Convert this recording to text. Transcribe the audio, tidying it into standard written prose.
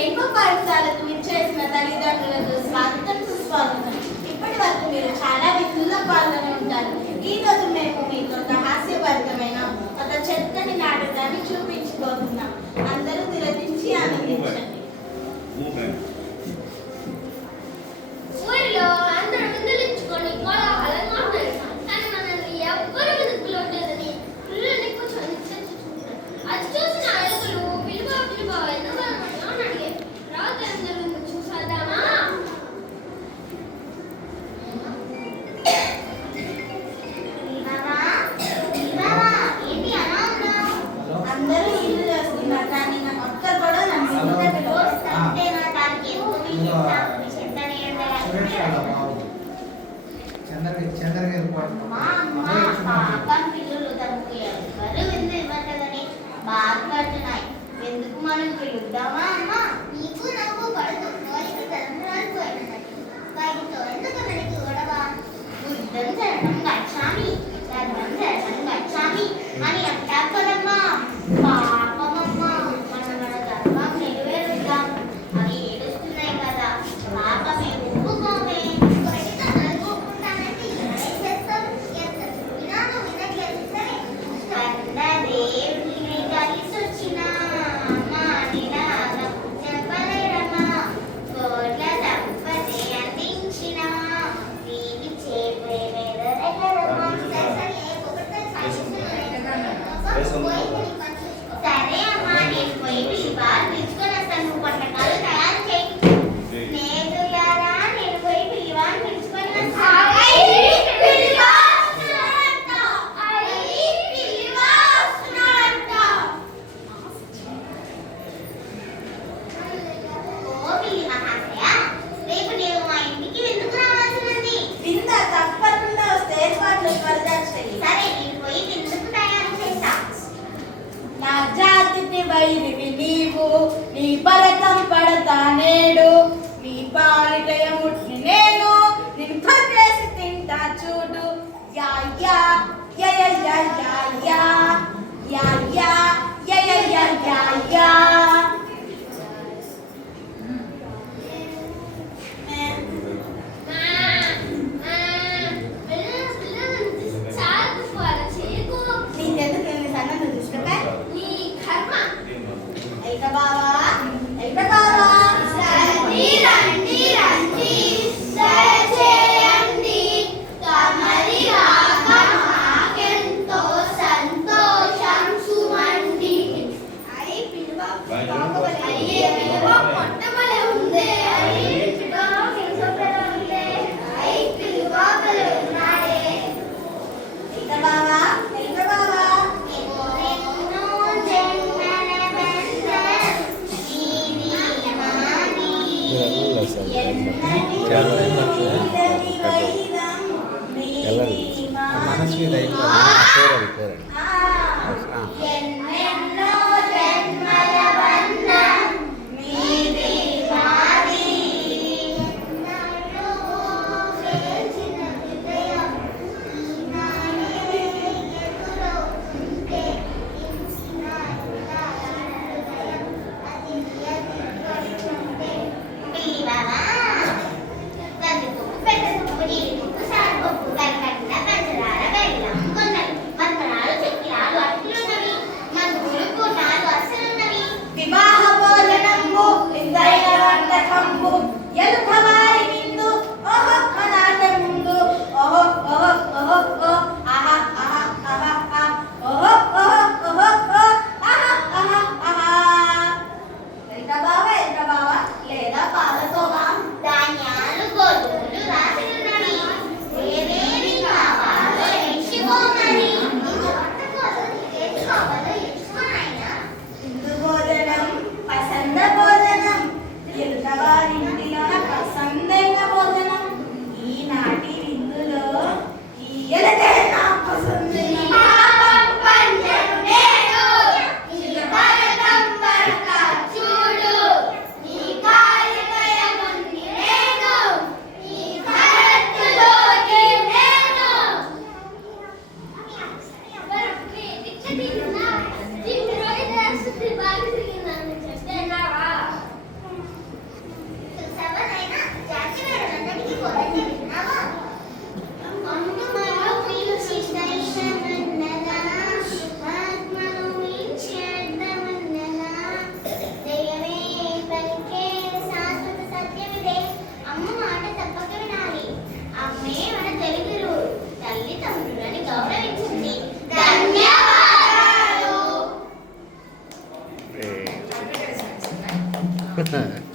Rainbow పాఠశాలకు విచ్చేసిన తల్లిదండ్రులకు స్వాగతం సుస్వాగతం. ఇప్పటి వరకు మీరు చాలా విధుల్లో పాల్గొని ఉంటారు. ఈ రోజు మేము మీకు ఒక హాస్యభరితమైన ఒక చక్కని నాటకాన్ని చూపించుకోతున్నాం. అందరూ తిలకించి ఆనందించండి. ఊరిలో అందరూ విందులించుకొని కోలాహలంగా ఉన్నారు. కానీ మనల్ని ఎవ్వరు వెతుకులోలేదని పిల్లల్ని కూర్చొని చర్చించుకుంటున్నారు. అది చూసిన ఎలుకలు పిలువ ఎందుకు అని అడిగారు. రాజు అందరూ చూసేద్దామా? అందరూ ఇల్లు చేస్తున్నారు, కానీ నాకు ఒక్కరు కూడా నన్ను బాధపడుతున్నాయి. ఎందుకు మనం పిలుద్దామా అమ్మా? నీకు నాకు పడుతు తలంబరాలు ఎందుకు మనకి గొడవ? బుద్ధం శరణం గచ్చామి, ధర్మం శరణం గచ్చామి అని అంటారు కదమ్మా. పాపమమ్మా, మనం మన ధర్మం నెరవేరుద్దాం. అవి ఏడుస్తున్నాయి కదా, పాపమే ఒప్పుకోమే. సరే అమ్మా, నేను పోయి పిలివారు పిలుచుకొని వస్తాను. నువ్వు వంటకాలు తయారు చేయి. స్నేహితులారా, నేను పోయి పిలివారు పిలుచుకొని వస్తాను. ఓ పిల్లి మహాశయ, రేపు నేను మా ఇంటికి ఎందుకు రావాల్సినది? విందా తప్పకుండా స్టేజ్ పాటలు పరిచయం. సరే, నేను పోయి ఎందుకు తయారు చేస్తా. నా జాతిని వైరివి నీవు, నీ భరతం పడతా నేడు. నీ పాలిటయ ముట్ని నేను, నిన్ను పట్టేసి తింటా చూడు. Yeah yeah yeah yeah yeah yeah yeah yeah yeah yeah yeah yeah yeah. నీకెందుకు ఎన్ని సన్నలు చూసుకుంటా? నీ కర్మ. అయితే బావా, అయితే బావా, రండి రండి రండి, దయచేయండి. తమరి రాక మాకెంతో సంతోషం సుమండి. అయ్యి పిలువ అయ్యే పిలువ మొట్టమొదటి ఉందే. అయ్యి పిలువ కింసపడే ఉందే. అయ్యి పిలువ బలే ఉన్నాడే. అయితే బావా, అయితే బావా. మనస్వి ఎన్నెన్నో జన్మల బంధం నీది మాది. వివాహ భోజనంబు విందైన వంటకంబు ఎలుకవారి విందు ఓహో మనాట ముందు. ఓహో ఓహో ఓహో ఓ ఆహా ఆహా ఆహా ఆ. ఓహో ఓహో ఓహో ఓ ఆహా ఆహా ఆహా. ఎంత బావా లేదా పాలతోవా? ధాన్యాలు గోధుమలు రాసి ఉన్నవి. ఏవేవి కావాలో ఎంచుకోమని. హిందూ భోజనం, పసంద భోజనం, ఎలుకవారింటిలో పసందైన భోజనం. ఈనాటి విందులో ఈ ఎలుకే నా పసందైన. చూడు, నీ కాలికయముంది నేను, నీ కరత్తులో నేను. ఆ.